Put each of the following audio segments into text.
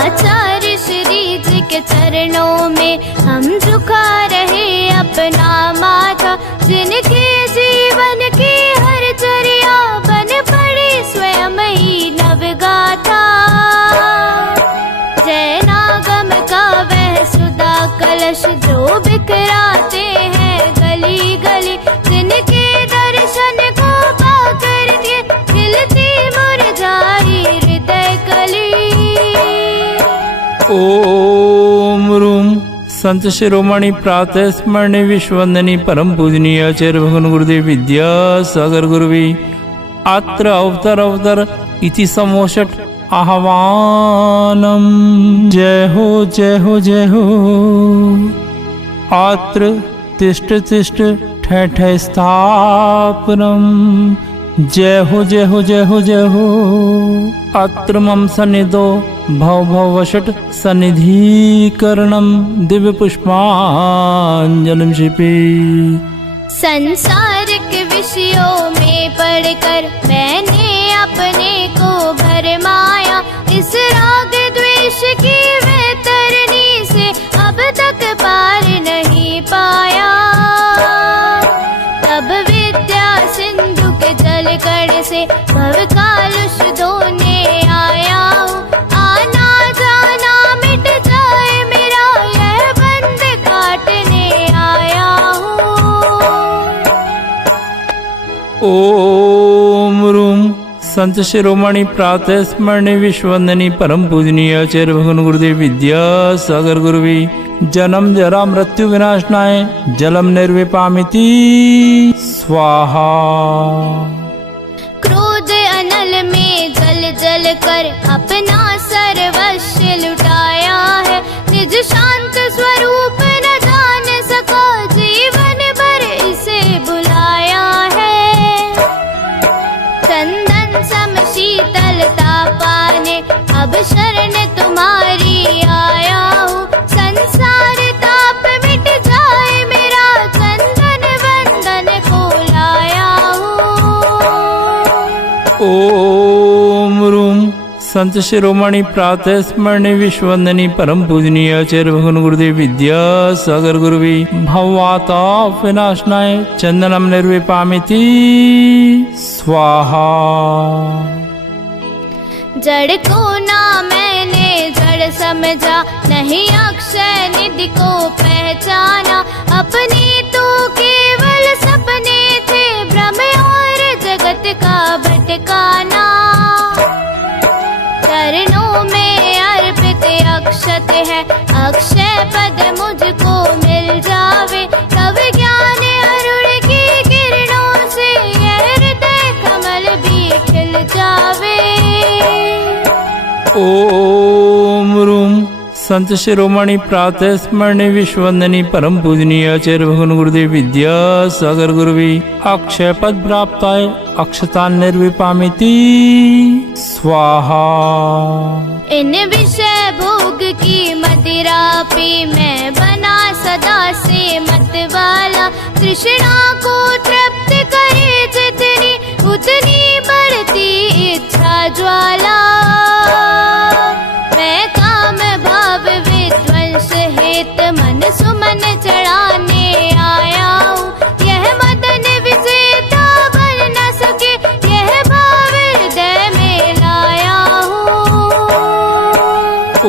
आचार्य श्री जी के चरणों में हम झुका रहे अपना माथा। जिनके जीवन की हर चर्या बन पड़ी स्वयं ही नवगाथा। जैनागम का वह सुधा कलश जो बिखराते हैं गली गली। जिनके दर्शन को पाकर के खिलती मुरझाई हृदय कली। ओम रूम संत शिरोमणि प्रातः स्मरणीय विश्ववंदनीय परम पूजनीय आचार्य भगवान गुरुदेव विद्यासागर गुरुवी अत्र अवतर इति समोषट आह्वानम। जय हो जय हो जय हो। अत्र तिष्ठ तिष्ठ ठय ठय स्थापनम। जय हो जय हो जय हो जय हो। अत्र मम सन्निधो भव भव वषट सन्निधीकरणम दिव्य पुष्पांजलिम शिपे। संसारिक विषयों में पढ़कर मैंने अपने को भरमाया। इस राग द्वेष की वैतरणी से अब तक पार नहीं पाया। तब विद्या सिंधु के जल कण से भव कालुष धोने आया हूँ। आना जाना मिट जाए मेरा यह बंध काटने आया हूँ। ओम रूम संत शिरोमणि प्रातः स्मरणीय विश्ववंदनीय परम पूजनीय आचार्य भगवान गुरुदेव विद्यासागर गुरुवी जन्म जरा मृत्यु विनाशनाय जलम निर्विपामिति स्वाहा। क्रोध अनल में जल जल कर अपना सर्वस्व लुटाया है। निज शांत स्वरूप न जान सका जीवन भर इसे बुलाया है। चंदन सम शीतलता पाने अब शरण तुम्हारी आया हूँ। संसार ताप मिट जाए मेरा चंदन वंदन को लाया हूँ। ओम रूम संत शिरोमणि प्रातः स्मरणीय विश्ववंदनीय परम पूजनीय आचार्य भगवान गुरुदेव विद्यासागर गुरुवी भवताप विनाशनाय चंदनम निर्विपामिति स्वाहा। जड़ को ना मैंने जड़ समझा नहीं अक्षय निधि को पहचाना। अपने तो केवल सपने थे भ्रम और जगत का भटकाना। चरणों में अर्पित अक्षत है अक्षय पद मुझको मिल जावे। तब ज्ञान अरुण की किरणों से यह हृदय कमल भी खिल जावे। ओम रूम संत शिरोमणि प्रातः स्मरणीय विश्ववंदनीय परम पूजनीय आचार्य भगवान गुरुदेव विद्यासागर गुरुवी अक्षय पद प्राप्ताय अक्षता निर्विपामिति स्वाहा। इन विषय भोग की मदिरा पी मैं बना सदा से मत वाला। तृष्णा को तृप्त करे जितनी उतनी बढ़ती इच्छा ज्वाला। मैं काम भाव विध्वंस हेत मन सुमन चढ़ाने आया हूँ। यह मदन विजेता बन न सके यह भाव हृदय में लाया हूँ।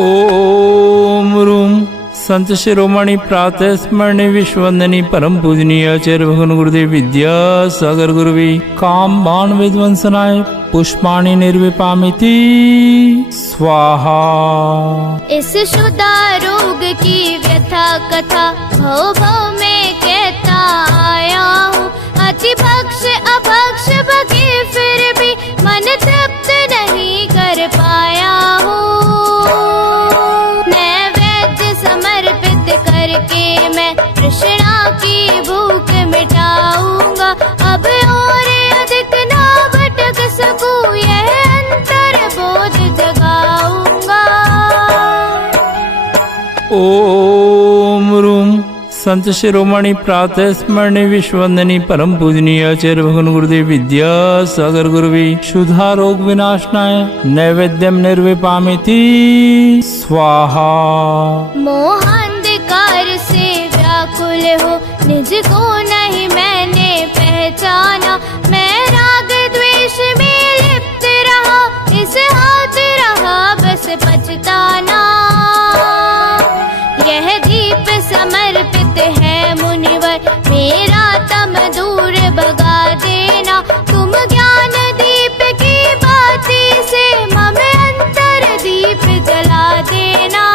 ओम रूम संत शिरोमणि प्रातः स्मरणीय विश्ववंदनीय परम पूजनीय आचार्य भगवान गुरुदेव विद्यासागर गुरुवी काम बाण विध्वंसनाय पुष्पाणि निर्विपामिति स्वाहा। इस शुदा रोग की व्यथा कथा भव भव में कहता आया हूँ। अति भक्ष अभक्ष बगे फिर भी मन तृप्त नहीं कर पाया हूँ। नैवेद्य समर्पित करके मैं तृष्णा की भूख मिटाऊंगा। अब और अधिक ना भटक सकूं यह अंतर बोध जगाऊंगा। ओम रूम संत शिरोमणि प्रातः स्मरणी विश्ववंदनी परम पूजनीय आचार्य भगवान गुरुदेव विद्यासागर गुरुवी शुद्धा रोग विनाशनाय नैवेद्यम निर्विपामिति स्वाहा। मोहांधकार से व्याकुल हो निज को नहीं मैंने पहचाना, मैं राग द्वेष में लिप्त रहा, इस हाथ रहा बस पछताना। यह दीप समर्पित है मुनिवर, मेरा तम दूर भगा देना। तुम ज्ञान दीप की बाती से मम अंतर दीप जला देना।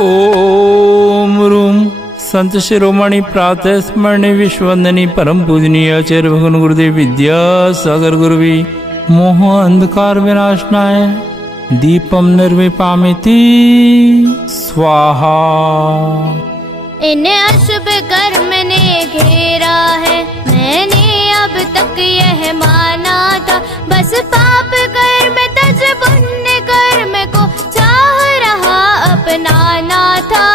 ओम रूम संत शिरोमणि प्रातः स्मरणी विश्ववंदनी परम पूजनीय आचार्य भगवान गुरुदेव विद्यासागर गुरुवी मोह अंधकार विनाशनाय दीपम निर्विपामिति स्वाहा। इन अशुभ कर्म ने घेरा है, मैंने अब तक यह माना था। बस पाप कर्म तज पुण्य कर्म को चाह रहा अपनाना था।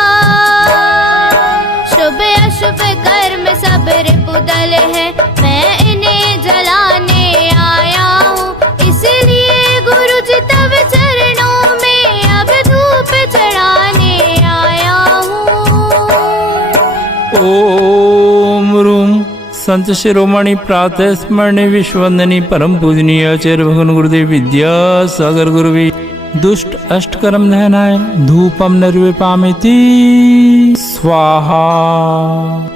शुभ अशुभ कर्म सब रिपुदल है, मैं इन्हें जलाने आया हूँ। इसलिए गुरु जी तब चरणों में अब धूप चढ़ाने आया हूँ। ओम रूम संत शिरोमणि प्रातः स्मरणी विश्ववंदनी परम पूजनीय आचार्य भगवान गुरुदेव विद्यासागर गुरुवी दुष्ट अष्टकर्म दहनाय धूपम निर्विपामिति स्वाहा।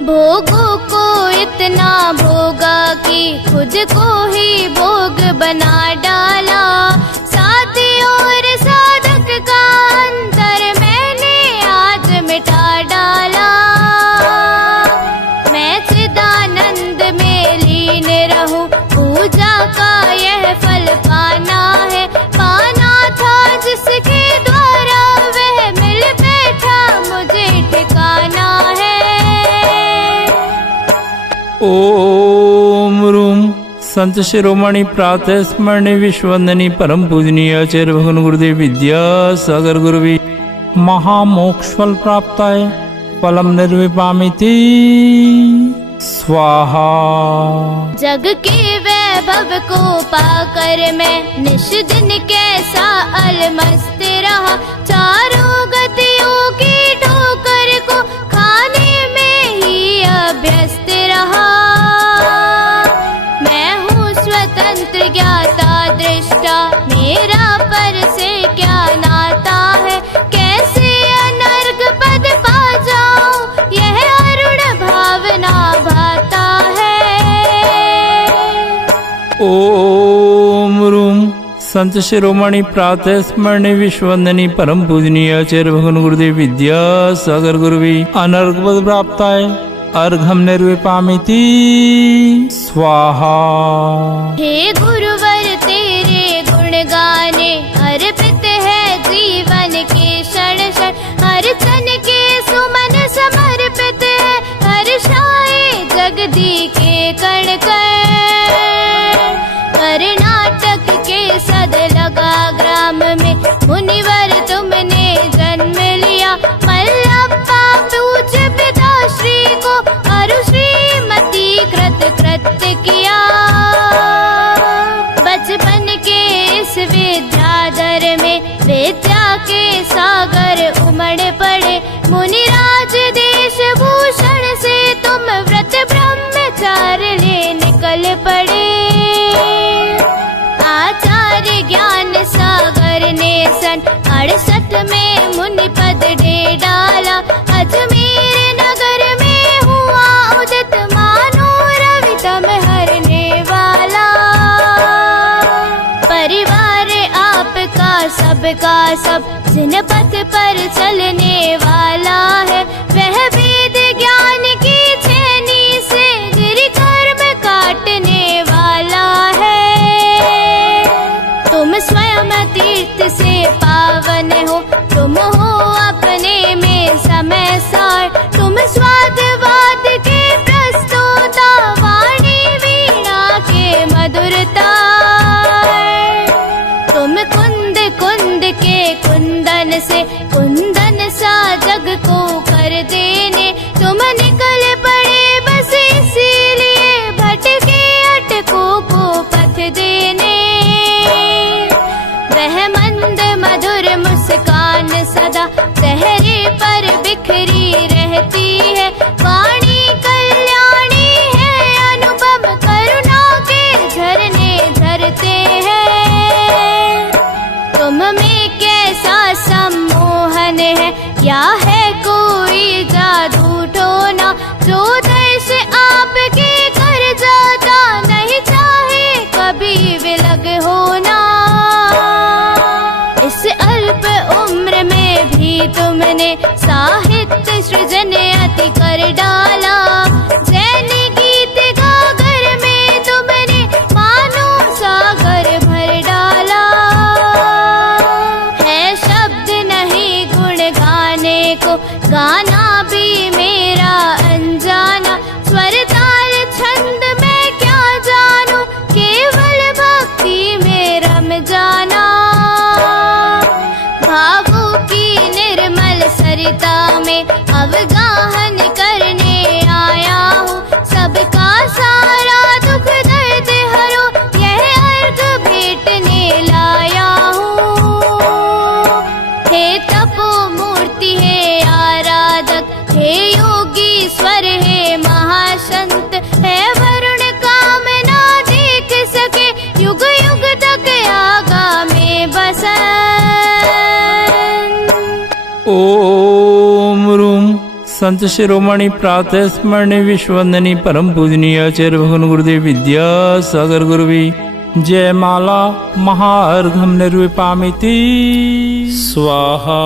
भोगों को इतना भोगा कि खुद को ही भोग बना डाला। साथी और साधक का अंतर मैंने आज मिटा डाला। मैं चिदानंद में लीन रहूं, पूजा का यह फल पाना है। पाना था जिसके द्वारा वह मिल बैठा, मुझे ठिकाना है। ओम रूम संत शिरोमणि प्रातः स्मरणी विश्ववंदनी परम पूजनीय आचार्य भगवान गुरुदेव विद्यासागर गुरुवी महामोक्षफल प्राप्ताय फलम निर्विपामिति स्वाहा। जग के वैभव को पाकर मैं निश दिन कैसा अलमस्त रहा। चारों गतियों की ठोकर को खाने में ही अभ्यस्त रहा। मैं हूँ स्वतंत्र ज्ञाता दृष्टा, मेरा पर से क्या नाता है। कैसे अनर्ग पद पा जाऊं, यह अरुण भावना भाता है। ओम रूम संत शिरोमणि प्रातः स्मरणी विश्ववंदनी परम पूजनीय आचार्य भगवान गुरुदेव विद्यासागर गुरुवी अनर्ग पद प्राप्ताय अर्घम निर्विपामिति स्वाहा। हे गुरुवर तेरे गुण गाने अर्पित है जीवन के क्षण क्षण। अर्चन के सुमन समर्पित है, हर्षाए जगदी के कण कण। कर्नाटक के सद लगा ग्राम में मुनिवर तुमने जन्म लिया। मल्लप्पा पूज्य पिताश्री को अरु श्रीमती कृत कृत्य किया। बचपन के इस विद्याधर में विद्या के सागर उमड़ पड़े। मुनिराज देश भूषण से तुम व्रत ब्रह्मचार्य ले निकल पड़े। आचार्य ज्ञान सागर ने सन 68 में मुनि पद दे डाला। अजमेर नगर में हुआ उदित मानो रवि तम हरने वाला। परिवार आपका सबका सब जिन पथ पर चलने वाला है। वह वेद ज्ञान की छेनी से गिर कर्म काटने वाला है। तुम स्वयं तीर्थ से पावन हो, तुम हो अपने में समय सार। तुम स्वादवाद के प्रस्तोता, वाणी वीणा के मधुरता। तुम कुंद कुंद के कुंदन से कुंदन सा जग को कर दे उम्र में भी तुमने साहित्य सृजन अति कर डाला। जैन गीत गागर में तुमने मानो सागर भर डाला। है शब्द नहीं गुण गाने को, गाना भी मेरा अनजाना। स्वर ताल छंद मैं क्या जानूं, केवल भक्ति में रम जाना। भावों की निर्मल सरिता में अवगाहन करने आया हूँ। सबका सारा दुख दर्द हरो, यह अर्घ भेंटने लाया हूँ। हे तपो मूर्ति हे आराधक, हे योगीश्वर हे महासंत, है वरुण कामना देख सके, युग युग तक आगामी बसंत। ओम रूम संत शिरोमणि प्रातः स्मरणीय विश्ववंदनीय परम पूजनीय आचार्य भगवान गुरुदेव विद्यासागर गुरुवी जयमाला महार्घम निर्विपामिति स्वाहा।